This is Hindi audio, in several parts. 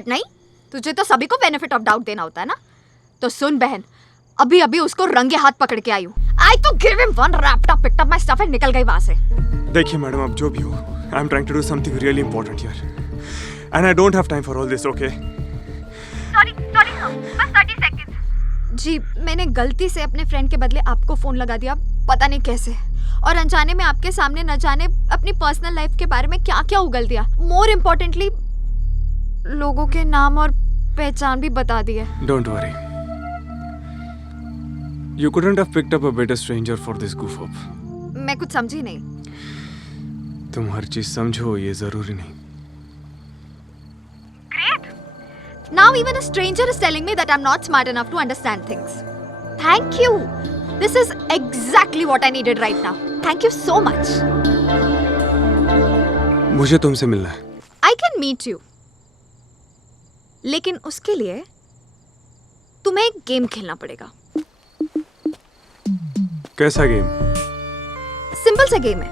बट नहीं, तुझे तो सभी को बेनिफिट ऑफ डाउट देना होता है ना। तो सुन बहन, अभी अभी उसको रंगे हाथ पकड़ के आई हूँ। आई तो give him one wrapped up, picked up my stuff and निकल गई वहां से। देखिए मैडम, अब जो भी हो, I am trying to do something really important here and I don't have time for all this, okay? Sorry sir, बस 30 सेकंड्स। जी, मैंने गलती से अपने फ्रेंड के बदले आपको फोन लगा दिया, पता नहीं कैसे, और अनजाने में आपके सामने न जाने अपनी पर्सनल लाइफ के बारे में क्या क्या उगल दिया। मोर इम्पोर्टेंटली लोगों के नाम और पहचान भी बता दिए। Don't worry, you couldn't have picked up a better stranger for this goof up. मैं कुछ समझी नहीं। तुम हर चीज समझो ये जरूरी नहीं। Now even a stranger is telling me that I'm not smart enough to understand things. Thank you. This is exactly what I needed right now. Thank you so much. मुझे तुमसे मिलना है। I can meet you. लेकिन उसके लिए तुम्हें एक गेम खेलना पड़ेगा। कैसा गेम? सिंपल सा गेम है।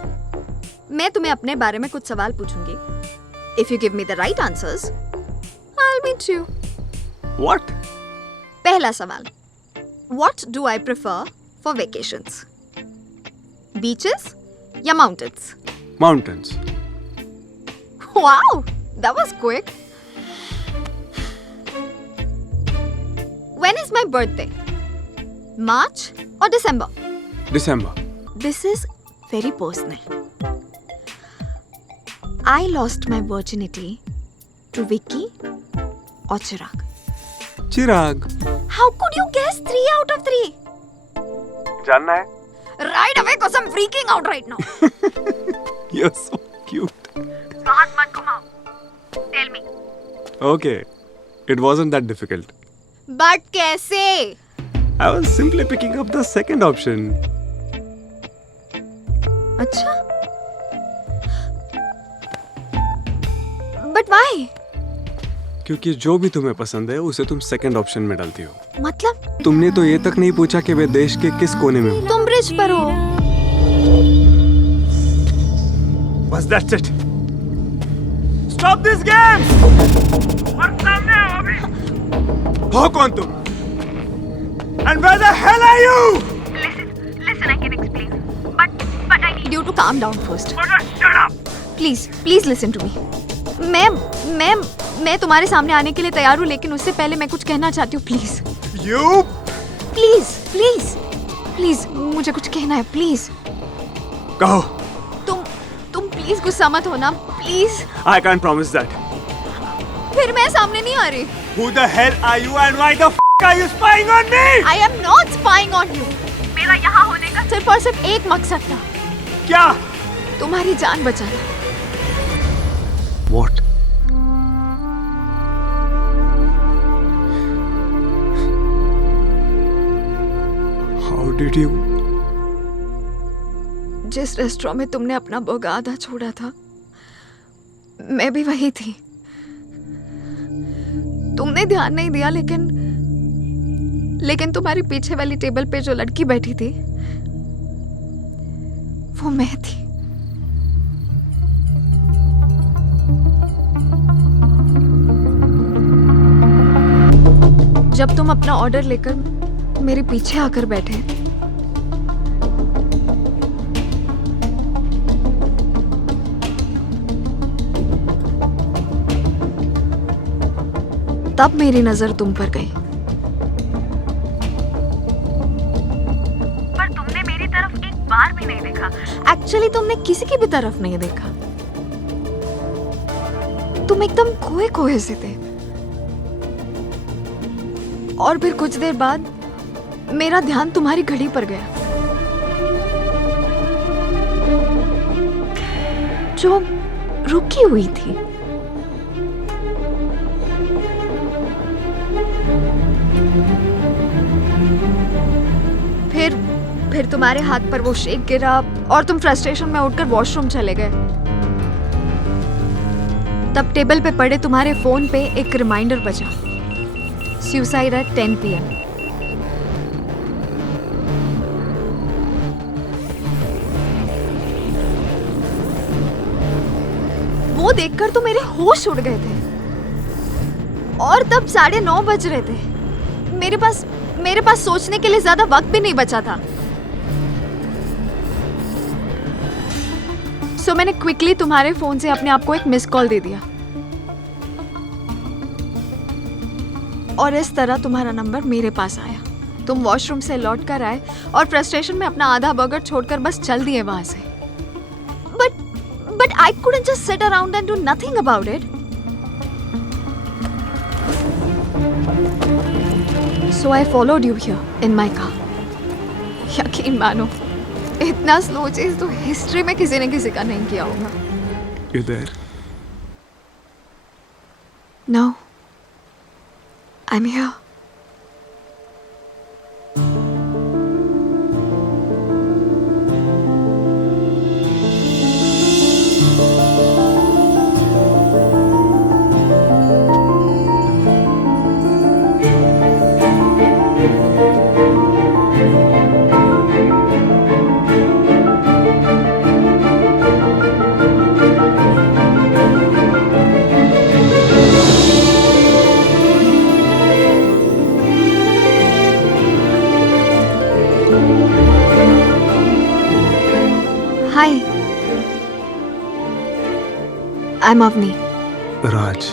मैं तुम्हें अपने बारे में कुछ सवाल पूछूंगी। If you give me the right answers, I'll meet you. What? पहला सवाल, What do I prefer for vacations? Beaches या mountains? Mountains. Wow, that was quick. When is my birthday? March or December? December. This is very personal. I lost my virginity to Vicky or Chirag. Chirag. How could you guess 3 out of 3? जानना है? Right away, cause I'm freaking out right now. You're so cute. बात मत घुमाओ. Tell me. Okay, it wasn't that difficult. But कैसे? I was simply picking up the second option. अच्छा. But why? क्योंकि जो भी तुम्हें पसंद है उसे तुम सेकंड ऑप्शन में डालती हो। मतलब? तुमने तो ये तक नहीं पूछा कि वे देश के किस कोने में हो। तुम ब्रिज पर हो। बस that's it. Stop this game. और सामने आओ अभी। हो कौन तुम? And where the hell are you? Listen, I can explain. But I need you to calm down first. Shut up. Please listen to me. मैं तुम्हारे सामने आने के लिए तैयार हूँ, लेकिन उससे पहले मैं कुछ कहना चाहती हूँ, प्लीज। You? प्लीज मुझे कुछ कहना है, प्लीज। कहो। तुम प्लीज गुस्सा मत होना, please. I can't promise that. फिर मैं सामने नहीं आ रही। Who the hell are you and why the f*** are you spying on me? I am not spying on you. मेरा यहाँ होने का सिर्फ और सिर्फ एक मकसद था। क्या? तुम्हारी जान बचाना। What? How did you? जिस रेस्टोरेंट में तुमने अपना बग आधा छोड़ा था, मैं भी वही थी। तुमने ध्यान नहीं दिया, लेकिन तुम्हारी पीछे वाली टेबल पे जो लड़की बैठी थी, वो मैं थी। जब तुम अपना ऑर्डर लेकर मेरे पीछे आकर बैठे, तब मेरी नजर तुम पर गई। पर तुमने मेरी तरफ एक बार भी नहीं देखा। एक्चुअली तुमने किसी की भी तरफ नहीं देखा। तुम एकदम खोए खोए से थे। और फिर कुछ देर बाद मेरा ध्यान तुम्हारी घड़ी पर गया, जो रुकी हुई थी। फिर तुम्हारे हाथ पर वो शेक गिरा और तुम फ्रस्ट्रेशन में उठकर वॉशरूम चले गए। तब टेबल पे पड़े तुम्हारे फोन पे एक रिमाइंडर बजा, सुसाइड एट 10 PM। वो देखकर तो मेरे होश उड़ गए थे। और तब 9:30 बज रहे थे। मेरे पास सोचने के लिए ज्यादा वक्त भी नहीं बचा था। सो मैंने क्विकली तुम्हारे फोन से अपने आप को एक मिस कॉल दे दिया और इस तरह तुम्हारा नंबर मेरे पास आया। तुम वॉशरूम से लौट कर आए और फ्रस्ट्रेशन में अपना आधा बर्गर छोड़कर बस चल दिए वहां से। But I couldn't just sit around and do nothing about it. So I followed you here in my car. यकीन मानो, इतना स्लो चेज तो हिस्ट्री में किसी ने किसी का नहीं किया होगा। You there? No, I'm here. Hi. I'm Avni. Raj.